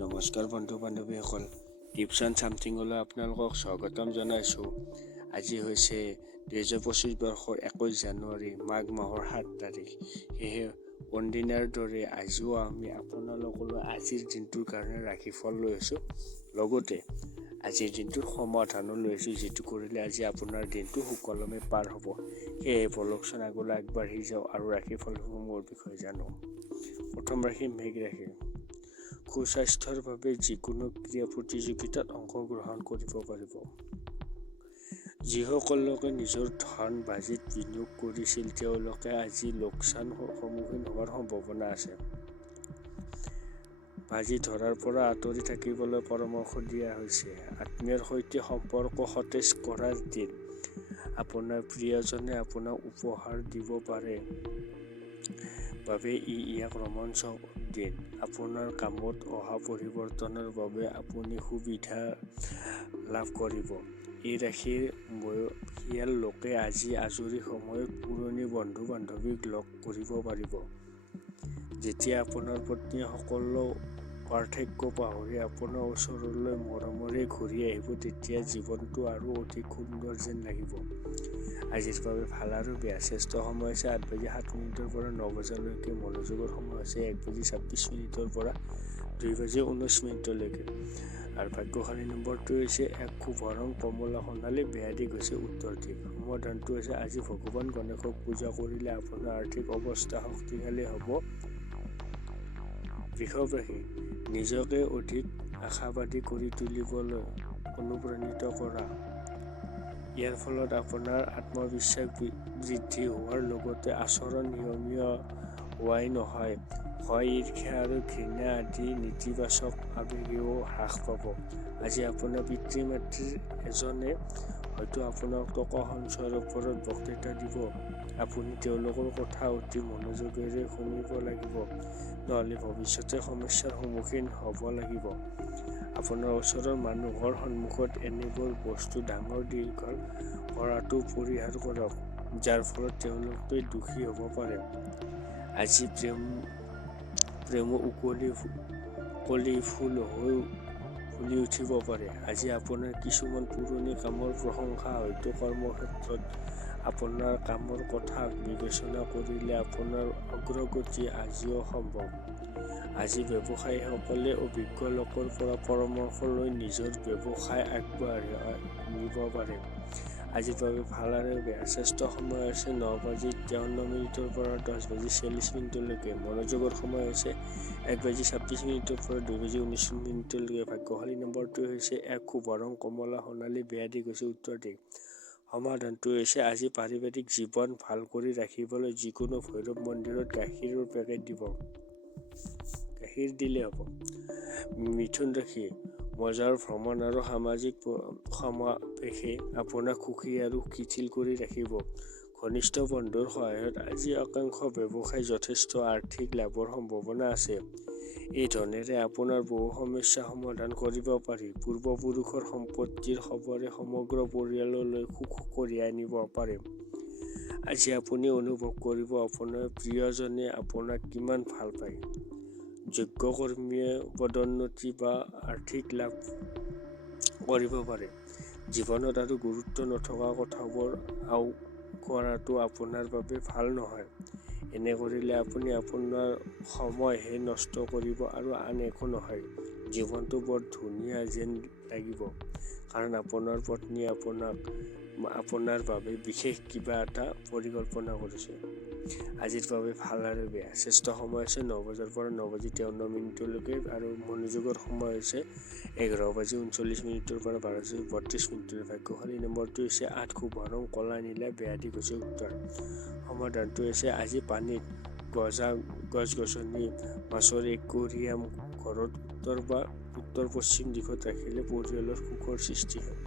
নমস্কাৰ বন্ধু বান্ধৱীসকল, tips and ছামথিঙলৈ আপোনালোকক স্বাগতম জনাইছোঁ। আজি হৈছে 2025 বৰ্ষৰ 21 জানুৱাৰী, মাঘ মাহৰ 7 তাৰিখ। সেয়েহে অনদিনাৰ দৰে আজিও আমি আপোনালোকলৈ আজিৰ দিনটোৰ কাৰণে ৰাশিফল লৈ আছোঁ। লগতে আজিৰ দিনটোৰ সমাধানো লৈ আছোঁ, যিটো কৰিলে আজি আপোনাৰ দিনটো সুকলমে পাৰ হ'ব। সেয়ে বলকচোন আগলৈ আগবাঢ়ি যাওঁ আৰু ৰাশিফলসমূহৰ বিষয়ে জানো। প্ৰথম ৰাশি মেঘ ৰাশি। সুস্বাস্থ্যৰ বাবে যিকোনো ক্ৰীড়া প্ৰতিযোগিতাত অংশগ্ৰহণ কৰিব পাৰিব। যিসকলকে নিজৰ ধন বাজেট বিনিয়োগ কৰিছিল তেওঁলোকে আজি লোকচান সন্মুখীন হোৱাৰ সম্ভাৱনা আছে। বাজি ধৰাৰ পৰা আঁতৰি থাকিবলৈ পৰামৰ্শ দিয়া হৈছে। আত্মীয়ৰ সৈতে সম্পৰ্ক সতেজ কৰাৰ দিন। আপোনাৰ প্ৰিয়জনে আপোনাক উপহাৰ দিব পাৰে বাবে ইয়াক ৰোমাঞ্চক দিন। আপোনাৰ কামত অহা পৰিৱৰ্তনৰ বাবে আপুনি সুবিধা লাভ কৰিব। এই ৰাশিৰ বয়সীয়াল লোকে আজি আজৰি সময়ত পুৰণি বন্ধু বান্ধৱীক লগ কৰিব পাৰিব। যেতিয়া আপোনাৰ পত্নীয়ে সকলো পাৰ্থক্য পাহৰি আপোনাৰ ওচৰলৈ মৰমৰে ঘূৰি আহিব, তেতিয়া জীৱনটো আৰু অধিক সুন্দৰ যেন লাগিব। আজিৰ বাবে ভাল আৰু বেয়া। শ্ৰেষ্ঠ সময় হৈছে 8:07 পৰা 9 মনোযোগৰ সময় হৈছে 1:26 পৰা 2:19 আৰু ভাগ্যশালী নম্বৰটো হৈছে 1 শুভ ৰং কমলা সোণালী, বেয়া দিশ হৈছে উত্তৰ দিশ। সমাধানটো হৈছে আজি ভগৱান গণেশক পূজা কৰিলে আপোনাৰ আৰ্থিক অৱস্থা শক্তিশালী হ'ব। বৃষভ ৰাশি। নিজকে অধিক আশাবাদী কৰি তুলিবলৈ অনুপ্ৰাণিত কৰা। ইয়াৰ ফলত আপোনাৰ আত্মবিশ্বাস বৃদ্ধি হোৱাৰ লগতে আচৰণ নিয়মীয়া হোৱাই নহয়, ভয়, ঈৰ্ষা আৰু ঘৃণা আদি নেতিবাচক আৱেগেও হ্ৰাস পাব। আজি আপোনাৰ পিতৃ মাতৃৰ এজনে হয়তো আপোনাক টকা সঞ্চয়ৰ ওপৰত বক্তৃতা দিব। আপুনি তেওঁলোকৰ কথা অতি মনোযোগেৰে শুনিব লাগিব, নহ'লে ভৱিষ্যতে সমস্যাৰ সন্মুখীন হ'ব লাগিব। আপোনাৰ ওচৰৰ মানুহৰ সন্মুখত এনেবোৰ বস্তু ডাঙৰ দীঘল কৰাটো পৰিহাৰ কৰক, যাৰ ফলত তেওঁলোকে দুখী হ'ব পাৰে। আজি প্ৰেমো কলি ফুল হৈ ফুলি উঠিব পাৰে। আজি আপোনাৰ কিছুমান পুৰণি কামৰ প্ৰশংসা হয়তো কৰ্মক্ষেত্ৰত আপোনাৰ কামৰ কথা বিবেচনা কৰিলে আপোনাৰ অগ্ৰগতি আজিও সম্ভৱ। আজি ব্যৱসায়ীসকলে অভিজ্ঞ লোকৰ পৰা পৰামৰ্শ লৈ নিজৰ ব্যৱসায় আগবঢ়াই নিব পাৰে। আজিৰ বাবে ভাল আৰু বেয়া। শ্ৰেষ্ঠ সময় হৈছে 9:53 পৰা 10:46 মনোযোগৰ সময় হৈছে 1:26 পৰা 2:19 ভাগ্যশালী নম্বৰটো হৈছে 1 শুভ ৰং কমলা সোণালী, বেয়া দিশ হৈছে উত্তৰ দিশ। সমাধানটো হৈছে আজি পাৰিবাৰিক জীৱন ভাল কৰি ৰাখিবলৈ যিকোনো ভৈৰৱ মন্দিৰত গাখীৰৰ পেকেট দিব। গাখীৰ দিলে হ'ব। মিথুন ৰাশি। বজাৰ ভ্ৰমণ আৰু সামাজিক সমাৱেশে আপোনাক সুখী আৰু শিথিল কৰি ৰাখিব। ঘনিষ্ঠ বন্ধুৰ সহায়ত আজি একাংশ ব্যৱসায় যথেষ্ট আৰ্থিক লাভৰ সম্ভাৱনা আছে। এই ধনেৰে আপোনাৰ বহু সমস্যা সমাধান কৰিব পাৰি। পূৰ্বপুৰুষৰ সম্পত্তিৰ খবৰে সমগ্ৰ পৰিয়াললৈ সুখ কঢ়িয়াই আনিব পাৰে। আজি আপুনি অনুভৱ কৰিব আপোনাৰ প্ৰিয়জনে আপোনাক কিমান ভাল পায়। যোগ্য কৰ্মীয়ে পদোন্নতি বা আৰ্থিক লাভ কৰিব পাৰে। জীৱনত আৰু গুৰুত্ব নথকা কথাবোৰ কৰাটো আপোনাৰ বাবে ভাল নহয়। এনে কৰিলে আপুনি আপোনাৰ সময়হে নষ্ট কৰিব আৰু আন একো নহয়। জীৱনটো বৰ ধুনীয়া যেন লাগিব, কাৰণ আপোনাৰ পত্নীয়ে আপোনাৰ বাবে বিশেষ কিবা এটা পৰিকল্পনা কৰিছে। আজিৰ বাবে ভাল আৰু বেয়া। শ্ৰেষ্ঠ সময় হৈছে 9 পৰা 9:53 আৰু মনোযোগৰ সময় হৈছে 11:39 পৰা 12:32 ভাগ্যশালী নম্বৰটো হৈছে 8 শুভ ৰং কলা নীলা, বেয়া দিশ হৈছে উত্তৰ। সমাধানটো হৈছে আজি পানীত গজা গছ-গছনি মাছৰ একুৰিয়াম ঘৰত উত্তৰ বা উত্তৰ-পশ্চিম দিশত ৰাখিলে পৰিয়ালৰ সুখৰ সৃষ্টি হয়।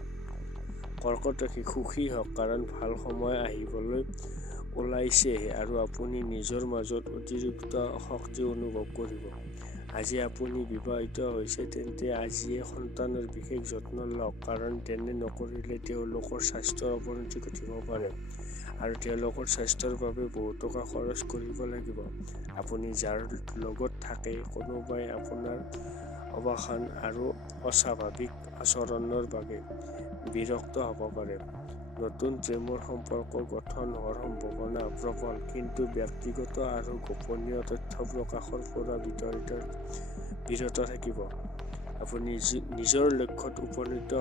কৰ্কট ৰাশি। সুখী হওক, কাৰণ ভাল সময় আহিবলৈ ওলাইছেহে আৰু আপুনি নিজৰ মাজত অতিৰিক্ত শক্তি অনুভৱ কৰিব। আজি আপুনি বিবাহিত হৈছে তেন্তে আজিয়ে সন্তানৰ বিশেষ যত্ন লওক, কাৰণ তেনে নকৰিলে তেওঁলোকৰ স্বাস্থ্যৰ অৱনতি ঘটিব পাৰে আৰু তেওঁলোকৰ স্বাস্থ্যৰ বাবে বহু টকা খৰচ কৰিব লাগিব। আপুনি যাৰ লগত থাকে কোনোবাই আপোনাৰ অৱসান আৰু অস্বাভাৱিক আচৰণৰ বাবে বিৰক্ত হ'ব পাৰে। নতুন প্ৰেমৰ সম্পৰ্ক গঠন হোৱাৰ সম্ভাৱনা প্ৰবল, কিন্তু ব্যক্তিগত আৰু গোপনীয় তথ্য প্ৰকাশৰ পৰা বিৰত থাকিব। আপুনি নিজৰ লক্ষ্যত উপনীত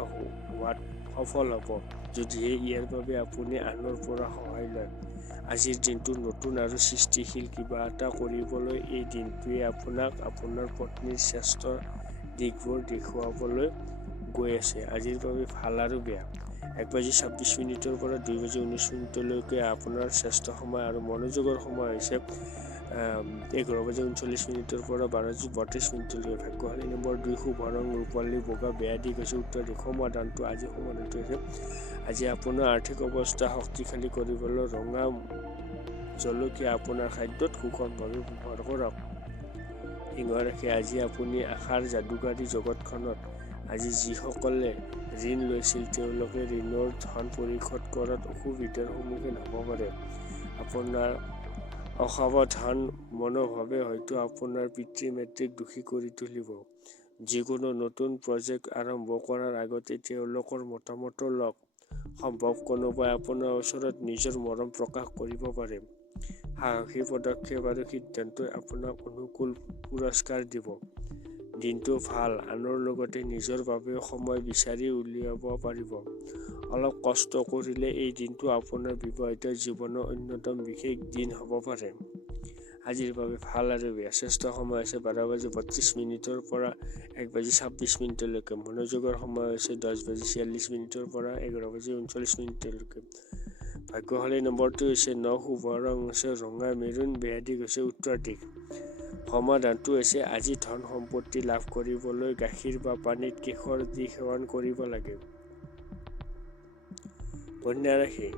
হোৱাত সফল হ'ব, যদিহে ইয়াৰ বাবে আপুনি আনৰ পৰা সহায় লয়। আজিৰ দিনটো নতুন আৰু সৃষ্টিশীল কিবা এটা কৰিবলৈ। এই দিনটোৱে আপোনাক আপোনাৰ পত্নীৰ শ্ৰেষ্ঠ দিশবোৰ দেখুৱাবলৈ গৈ আছে। আজিৰ বাবে ভাল আৰু বেয়া। 1:26 পৰা 2:19 আপোনাৰ শ্ৰেষ্ঠ সময় আৰু মনোযোগৰ সময় হৈছে 11:39 পৰা 12:32। ভাগ্যশালী নম্বৰ 2, শুভ ৰং ৰূপালী বগা, বেয়া দিশ হৈছে উত্তৰ দিশ। সমাধানটো হৈছে আজি আপোনাৰ আৰ্থিক অৱস্থা শক্তিশালী কৰিবলৈ ৰঙা জলকীয়া আপোনাৰ খাদ্যত সুষমভাৱে ব্যৱহাৰ কৰক। সিংহ ৰাশি, আজি আপুনি আশাৰ যাদুকাৰী জগতখনত। আজি যিসকলে ঋণ লৈছিল তেওঁলোকে ঋণৰ ধন পৰিশোধ কৰাত অসুবিধাৰ সন্মুখীন হ'ব পাৰে। আপোনাৰ অসাৱধান মনোভাৱে হয়তো আপোনাৰ পিতৃ-মাতৃক দোষী কৰি তুলিব। যিকোনো নতুন প্ৰজেক্ট আৰম্ভ কৰাৰ আগতে তেওঁলোকৰ মতামত লওক। সম্ভৱ কোনোবাই আপোনাৰ ওচৰত নিজৰ মৰম প্ৰকাশ কৰিব পাৰে। সাহসী পদক্ষেপ আৰু সিদ্ধান্তই আপোনাক অনুকূল পুৰস্কাৰ দিব। দিনটো ভাল, আনৰ লগতে নিজৰ বাবেও সময় বিচাৰি উলিয়াব পাৰিব। অলপ কষ্ট কৰিলে এই দিনটো আপোনাৰ বিবাহিত জীৱনৰ অন্যতম বিশেষ দিন হ'ব পাৰে। আজিৰ বাবে ভাল আৰু বেয়া। শ্ৰেষ্ঠ সময় হৈছে 12:32 পৰা 1:26। মনোযোগৰ সময় হৈছে 10:46 পৰা 11:39। ভাগ্যশালী নম্বৰটো হৈছে 9, শুভ ৰং হৈছে ৰঙা মেৰুন, বেয়া দিশ হৈছে উত্তৰ দিশ। সমাধানটো হৈছে আজি ধন সম্পত্তি লাভ কৰিবলৈ গাখীৰ বা পানীত কেশৰ দি সেৱন কৰিব লাগে। কন্যা ৰাশি,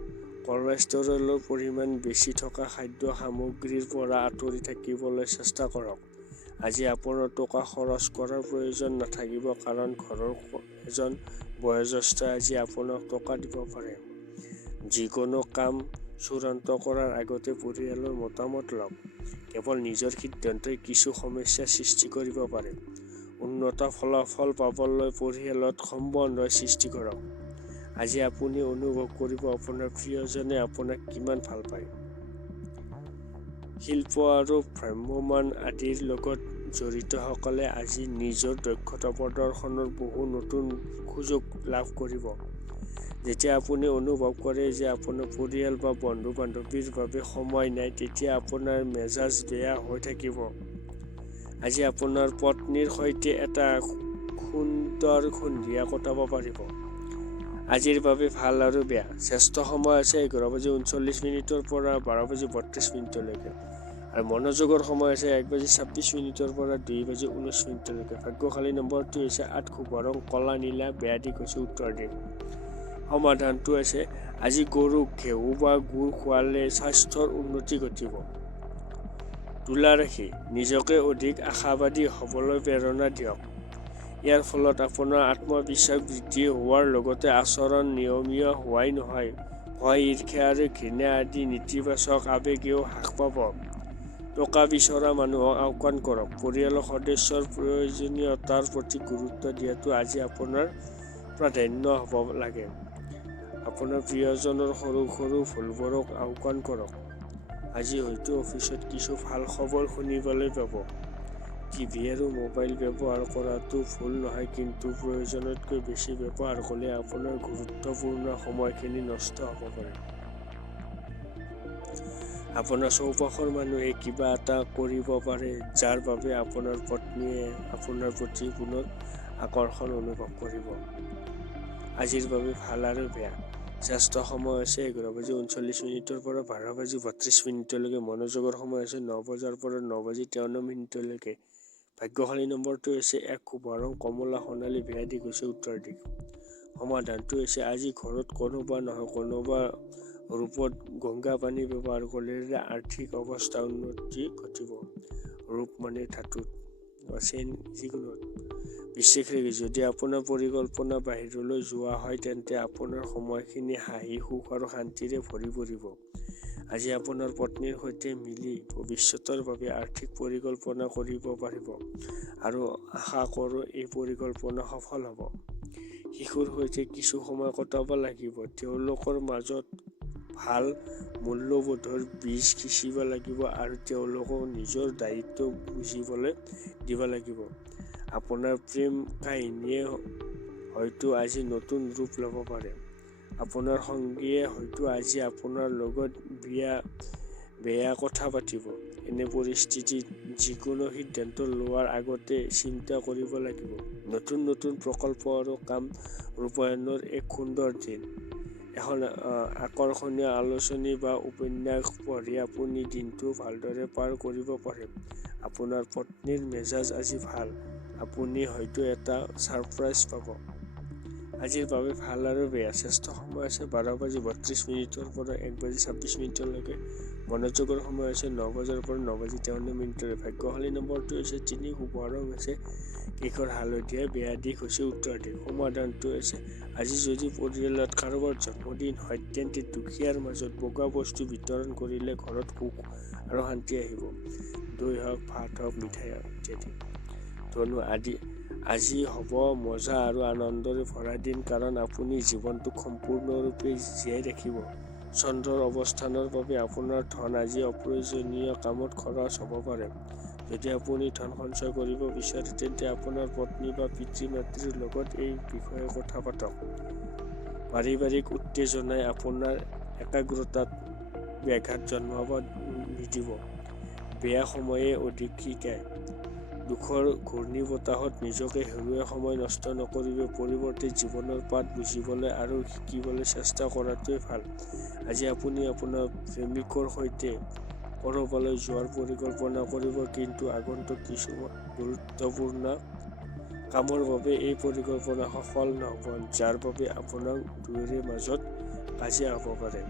কলেষ্ট্ৰলৰ পৰিমাণ বেছি থকা খাদ্য সামগ্ৰীৰ পৰা আঁতৰি থাকিবলৈ চেষ্টা কৰক। আজি আপোনাৰ টকা খৰচ কৰাৰ প্ৰয়োজন নাথাকিব, কাৰণ ঘৰৰ এজন বয়োজ্যেষ্ঠই আজি আপোনাক টকা দিব পাৰে। যিকোনো কাম চূড়ান্ত কৰাৰ আগতে পৰিয়ালৰ মতামত লওক। কেৱল নিজৰ সিদ্ধান্তই কিছু সমস্যাৰ সৃষ্টি কৰিব পাৰে। উন্নত ফলাফল পাবলৈ পৰিয়ালত সম্বন্ধৰ সৃষ্টি কৰক। আজি আপুনি অনুভৱ কৰিব আপোনাৰ প্ৰিয়জনে আপোনাক কিমান ভাল পায়। শিল্প আৰু ভ্ৰাম্যমাণ আদিৰ লগত জড়িতসকলে আজি নিজৰ দক্ষতা প্ৰদৰ্শনৰ বহু নতুন সুযোগ লাভ কৰিব। যেতিয়া আপুনি অনুভৱ কৰে যে আপোনাৰ পৰিয়াল বা বন্ধু-বান্ধৱীৰ বাবে সময় নাই, তেতিয়া আপোনাৰ মেজাজ বেয়া হৈ থাকিব। আজি আপোনাৰ পত্নীৰ সৈতে এটা সুন্দৰ সন্ধিয়া কটাব পাৰিব। আজিৰ বাবে ভাল আৰু বেয়া। শ্ৰেষ্ঠ সময় হৈছে 11:39 পৰা 12:32 আৰু মনোযোগৰ সময় হৈছে 1:26 পৰা 2:19। ভাগ্যশালী নম্বৰটো হৈছে 8, শুভ ৰং কলা নীলা, বেয়া দিশ হৈছে উত্তৰ দিশ। সমাধানটো হৈছে আজি গৰুক ঘেঁহু বা গুড় খোৱালে স্বাস্থ্যৰ উন্নতি ঘটিব। তুলা ৰাশি, নিজকে অধিক আশাবাদী হ'বলৈ প্ৰেৰণা দিয়ক। ইয়াৰ ফলত আপোনাৰ আত্মবিশ্বাস বৃদ্ধি হোৱাৰ লগতে আচৰণ নিয়মীয়া হোৱাই নহয়, ভয়, ঈৰ্ষা আৰু ঘৃণা আদি নেতিবাচক আৱেগেও হ্ৰাস পাব। টকা বিচৰা মানুহক আওকাণ কৰক। পৰিয়ালৰ সদস্যৰ প্ৰয়োজনীয়তাৰ প্ৰতি গুৰুত্ব দিয়াটো আজি আপোনাৰ প্ৰাধান্য হ'ব লাগে। আপোনাৰ প্ৰিয়জনৰ সৰু সৰু ভুলবোৰক আওকাণ কৰক। আজি হয়তো অফিচত কিছু ভাল খবৰ শুনিবলৈ পাব। টিভি আৰু মোবাইল ব্যৱহাৰ কৰাটো ভুল নহয়, কিন্তু প্ৰয়োজনতকৈ বেছি ব্যৱহাৰ কৰিলে আপোনাৰ গুৰুত্বপূৰ্ণ সময়খিনি নষ্ট হ'ব পাৰে। আপোনাৰ চৌপাশৰ মানুহে কিবা এটা কৰিব পাৰে যাৰ বাবে আপোনাৰ পত্নীয়ে আপোনাৰ প্ৰতি পুনৰ আকৰ্ষণ অনুভৱ কৰিব। আজিৰ বাবে ভাল আৰু বেয়া। শ্ৰেষ্ঠ সময় হৈছে 11:39 পৰা 12:32। মনোযোগৰ সময় হৈছে 9 পৰা 9:53। ভাগ্যশালী নম্বৰটো হৈছে 1, শুভ ৰং কমলা সোণালী, বেয়া দিশ হৈছে উত্তৰ দিশ। সমাধানটো হৈছে আজি ঘৰত কোনোবা নহয় কোনোবা ৰূপত গংগা পানী ব্যৱহাৰ কৰিলে আৰ্থিক অৱস্থা উন্নতি ঘটিব। ৰূপ মানে ধাতুত যিকোনো। বৃশ্চিক ৰাশি, যদি আপোনাৰ পৰিকল্পনা বাহিৰলৈ যোৱা হয় তেন্তে আপোনাৰ সময়খিনি হাঁহি, সুখ আৰু শান্তিৰে ভৰি পৰিব। আজি আপোনাৰ পত্নীৰ সৈতে মিলি ভৱিষ্যতৰ বাবে আৰ্থিক পৰিকল্পনা কৰিব পাৰিব আৰু আশা কৰোঁ এই পৰিকল্পনা সফল হ'ব। শিশুৰ সৈতে কিছু সময় কটাব লাগিব। তেওঁলোকৰ মাজত ভাল মূল্যবোধৰ বীজ সিঁচিব লাগিব আৰু তেওঁলোকক নিজৰ দায়িত্ব বুজিবলৈ দিব লাগিব। আপোনাৰ প্ৰেম কাহিনীয়ে হয়তো আজি নতুন ৰূপ ল'ব পাৰে। আপোনাৰ সংগীয়ে হয়তো আজি আপোনাৰ লগত বেয়া কথা পাতিব। এনে পৰিস্থিতিত যিকোনো সিদ্ধান্ত লোৱাৰ আগতে চিন্তা কৰিব লাগিব। নতুন প্ৰকল্প আৰু কাম ৰূপায়ণৰ এক সুন্দৰ দিন। এখন আকৰ্ষণীয় আলোচনী বা উপন্যাস পঢ়ি আপুনি দিনটো ভালদৰে পাৰ কৰিব পাৰে। আপোনাৰ পত্নীৰ মেজাজ আজি ভাল। আপুনি হয়তো এটা ছাৰপ্ৰাইজ পাব। আজিৰ বাবে ভাল আৰু বেয়া শ্ৰেষ্ঠ সময় আছে 12:32 পৰা 1:26 মনোযোগৰ সময় হৈছে 9 পৰা 9:53। ভাগ্যশালী নম্বৰটো হৈছে 3। শুভ ৰং হৈছে কেশৰ হালধীয়া। বেয়া দিশ হৈছে উত্তৰ দিশ। সমাধানটো হৈছে আজি যদি পৰিয়ালত কাৰোবাৰ জন্মদিন হয় তেন্তে দুখীয়াৰ মাজত বগা বস্তু বিতৰণ কৰিলে ঘৰত সুখ আৰু শান্তি আহিব। দৈ হওক, ভাত হওক, মিঠাই হওক ইত্যাদি। ধনু আজি হ'ব মজা আৰু আনন্দৰে ভৰা দিন কাৰণ আপুনি জীৱনটোক সম্পূৰ্ণৰূপে জীয়াই ৰাখিব। চন্দ্ৰৰ অৱস্থানৰ বাবে আপোনাৰ ধন আজি অপ্ৰয়োজনীয় কামত খৰচ হ'ব পাৰে। যদি আপুনি ধন সঞ্চয় কৰিব বিচাৰে তেন্তে আপোনাৰ পত্নী বা পিতৃ-মাতৃৰ লগত এই বিষয়ে কথা পাতক। পাৰিবাৰিক উত্তেজনাই আপোনাৰ একাগ্ৰতাত ব্যাঘাত জন্মাব নিদিব। বেয়া সময়ে অধিক শিকায়। দুখৰ ঘূৰ্ণীবতাহত নিজকে হেৰুৱাই সময় নষ্ট নকৰিব। পৰিৱৰ্তে জীৱনৰ পাঠ বুজিবলৈ আৰু শিকিবলৈ চেষ্টা কৰাটোৱেই ভাল। আজি আপুনি আপোনাৰ প্ৰেমিকৰ সৈতে ক'ৰবালৈ যোৱাৰ পৰিকল্পনা কৰিব, কিন্তু আগন্তুক কিছুমান গুৰুত্বপূৰ্ণ কামৰ বাবে এই পৰিকল্পনা সফল নহ'ব, যাৰ বাবে আপোনাৰ দুয়োৰে মাজত কাজিয়া হ'ব পাৰে।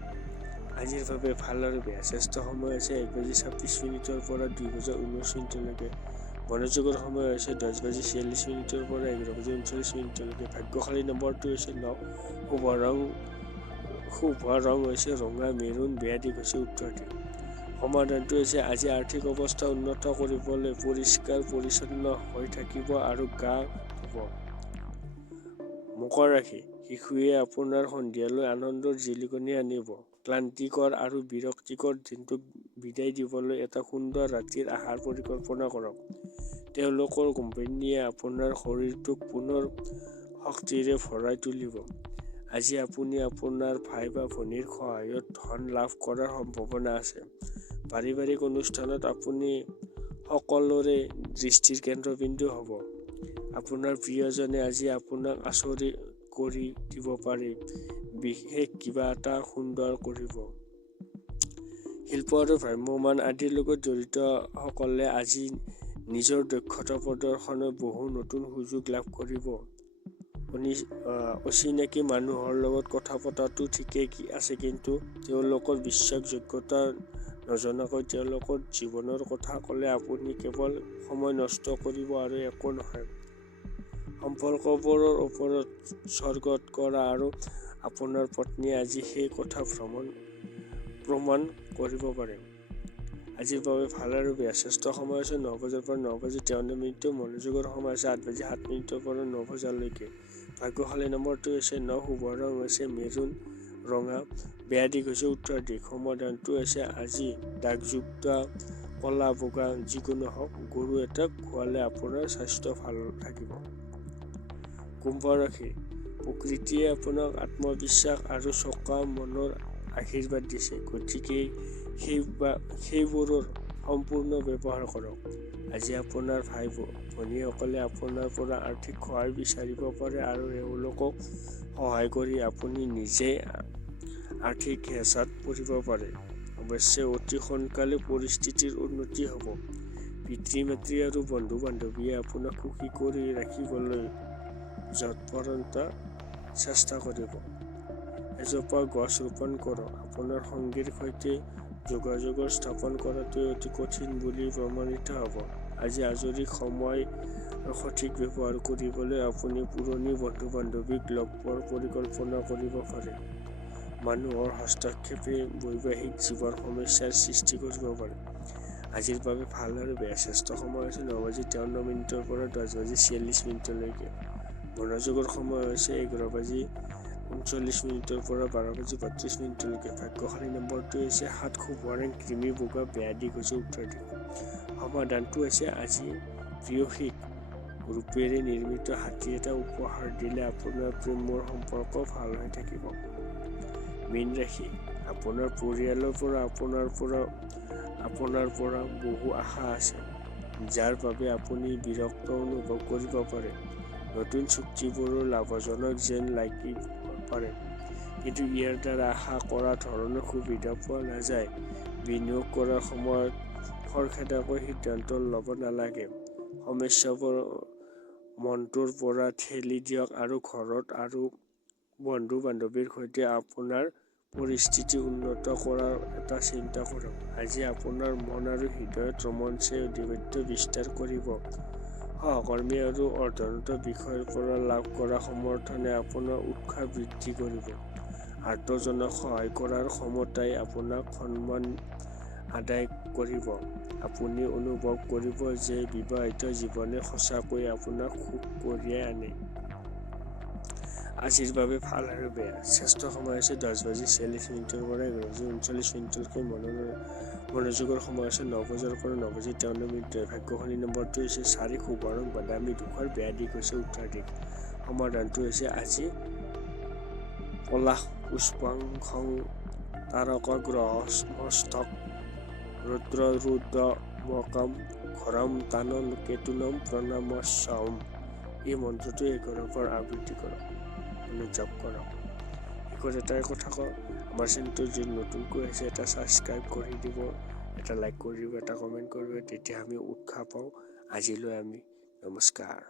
আজিৰ বাবে ভাল আৰু বেয়া শ্ৰেষ্ঠ সময় হৈছে 1:26 পৰা 2:19। মনোযোগৰ সময় হৈছে 10:46 পৰা 11:39। ভাগ্যশালী নম্বৰটো হৈছে 9। শুভ ৰং হৈছে ৰঙা মেৰুন। বেয়া দিশ হৈছে উত্তৰ দিশ। সমাধানটো হৈছে আজি আৰ্থিক অৱস্থা উন্নত কৰিবলৈ পৰিষ্কাৰ পৰিচ্ছন্ন হৈ থাকিব আৰু গা ধুব। মকৰ ৰাশি। শিশুৱে আপোনাৰ সন্ধিয়ালৈ আনন্দৰ জিলিকনি আনিব। ক্লান্তিকৰ আৰু বিৰক্তিকৰ দিনটোক বিদায় দিবলৈ এটা সুন্দৰ ৰাতিৰ আহাৰ পৰিকল্পনা কৰক। তেওঁলোকৰ কোম্পানীয়ে আপোনাৰ শৰীৰটোক পুনৰ শক্তিৰে ভৰাই তুলিব। আজি আপুনি আপোনাৰ ভাই বা ভনীৰ সহায়ত ধন লাভ কৰাৰ সম্ভাৱনা আছে। পাৰিবাৰিক অনুষ্ঠানত আপুনি সকলোৰে দৃষ্টিৰ কেন্দ্ৰবিন্দু হ'ব। আপোনাৰ প্ৰিয়জনে আজি আপোনাক আচৰিত কৰি দিব পাৰে, বিশেষ কিবা এটা সুন্দৰ কৰিব। শিল্প আৰু ভ্ৰাম্যমাণ আদিৰ লগত জড়িতসকলে আজি নিজৰ দক্ষতা প্ৰদৰ্শনৰ বহু নতুন সুযোগ লাভ কৰিব। অচিনাকি মানুহৰ লগত কথা পতাটো ঠিকেই আছে, কিন্তু তেওঁলোকৰ বিশ্বাসযোগ্যতা নজনাকৈ তেওঁলোকৰ জীৱনৰ কথা ক'লে আপুনি কেৱল সময় নষ্ট কৰিব আৰু একো নহয়। সম্পৰ্কবোৰৰ ওপৰত স্বৰ্গত কৰা আৰু আপোনাৰ পত্নীয়ে আজি সেই কথা প্ৰমাণ কৰিব পাৰে। আজিৰ বাবে ভাল আৰু বেয়া শ্ৰেষ্ঠ সময় হৈছে 9 পৰা 9:53। মনোযোগৰ সময় হৈছে 8:07 পৰা 9 ভাগ্যশালী নম্বৰটো হৈছে 9। শুভ ৰং হৈছে মেৰুন ৰঙা। বেয়া দিশ হৈছে উত্তৰ দিশ। সমাধানটো হৈছে আজি দাগযুক্ত ক'লা বগা যিকোনো হওক গৰু এটাক খোৱালে আপোনাৰ স্বাস্থ্য ভাল থাকিব। কুম্ভ ৰাশি। প্ৰকৃতিয়ে আপোনাক আত্মবিশ্বাস আৰু চোকা মনৰ আশীৰ্বাদ দিছে, গতিকে সেইবোৰৰ সম্পূৰ্ণ ব্যৱহাৰ কৰক। আজি আপোনাৰ ভাই ভনীসকলে আপোনাৰ পৰা আৰ্থিক সহায় বিচাৰিব পাৰে আৰু এওঁলোকক সহায় কৰি আপুনি নিজেই আৰ্থিক হেঁচাত পৰিব পাৰে। অৱশ্যে অতি সোনকালে পৰিস্থিতিৰ উন্নতি হ'ব। পিতৃ-মাতৃ আৰু বন্ধু-বান্ধৱীয়ে আপোনাক সুখী কৰি ৰাখিবলৈ যৎপৰোনাস্তি চেষ্টা কৰিব। এজোপা গছ ৰোপণ কৰক। আপোনাৰ সঙ্গীৰ সৈতে যোগাযোগ স্থাপন কৰাটো অতি কঠিন বুলি প্ৰমাণিত হ'ব। আজি আজৰি সময় সঠিক ব্যৱহাৰ কৰিবলৈ আপুনি পুৰণি বন্ধু-বান্ধৱীক লগ পোৱাৰ পৰিকল্পনা কৰিব পাৰে। মানুহৰ হস্তক্ষেপে বৈবাহিক জীৱন সমস্যাৰ সৃষ্টি কৰিব পাৰে। আজিৰ বাবে ভাল আৰু বেয়া। শ্ৰেষ্ঠ সময় হৈছে 9:53 পৰা 10:46 মনোযোগৰ সময় হৈছে 11:39 পৰা 12:32 ভাগ্যশালী নম্বৰটো হৈছে 7, শুভ ৰং ক্ৰীমি বগা, বেয়া দিশ হৈছে উত্তৰ দিশ। সমাধানটো হৈছে আজি প্ৰেয়সীক ৰূপেৰে নিৰ্মিত হাতী এটা উপহাৰ দিলে আপোনাৰ প্ৰেমৰ সম্পৰ্ক ভাল হৈ থাকিব। মীন ৰাশি, আপোনাৰ পৰিয়ালৰ পৰা আপোনাৰ পৰা বহু আশা আছে, যাৰ বাবে আপুনি বিৰক্ত অনুভৱ কৰিব পাৰে। নতুন চুক্তিবোৰো লাভজনক যেন লাগিব পাৰে, কিন্তু ইয়াৰ দ্বাৰা আশা কৰা ধৰণৰ সুবিধা পোৱা নাযায়। বিনিয়োগ কৰাৰ সময়ত খৰখেদাকৈ সিদ্ধান্ত ল'ব নালাগে। সমস্যাবোৰ মনটোৰ পৰা ঠেলি দিয়ক আৰু ঘৰত আৰু বন্ধু-বান্ধৱীৰ সৈতে আপোনাৰ পৰিস্থিতি উন্নত কৰাৰ এটা চিন্তা কৰক। আজি আপোনাৰ মন আৰু হৃদয়ত ৰোমাঞ্চে আধিপত্য বিস্তাৰ কৰিব। সহকৰ্মী আৰু অধ্যয়নত বিষয়ৰ পৰা লাভ কৰা সমৰ্থনে আপোনাৰ উৎসাহ বৃদ্ধি কৰিব। আৰ্তজনক সহায় কৰাৰ ক্ষমতাই আপোনাক সন্মান আদায় কৰিব। আপুনি অনুভৱ কৰিব যে বিবাহিত জীৱনে সঁচাকৈয়ে আপোনাক সুখ কঢ়িয়াই আনে। আজিৰ বাবে ভাল আৰু বেয়া। শ্ৰেষ্ঠ সময় হৈছে 10:46 পৰা 11:39 মনোযোগৰ সময় হৈছে 9 পৰা 9:53 ভাগ্যশালী নম্বৰটো হৈছে 4, শুভ ৰং বাদামী ধূসৰ, বেয়া দিশ হৈছে উত্তৰ দিশ। সমাধানটো হৈছে আজি পলাশ পুষ্পাংশং তাৰক গ্ৰহমস্তক ৰুদ্ৰৰুদ্ৰমকম ঘৰম তানন কেতুনম প্ৰণামস্যহম। এই মন্ত্ৰটো 11 বাৰ আবৃত্তি কৰক, জপ কৰক। শেষত এটাই কথা কওঁ, আমাৰ চেনেলটো যদি নতুনকৈ আছে এটা ছাবস্ক্ৰাইব কৰি দিব, এটা লাইক কৰি দিব, এটা কমেণ্ট কৰিব, তেতিয়া আমি উৎসাহ পাওঁ। আজিলৈ আমি নমস্কাৰ।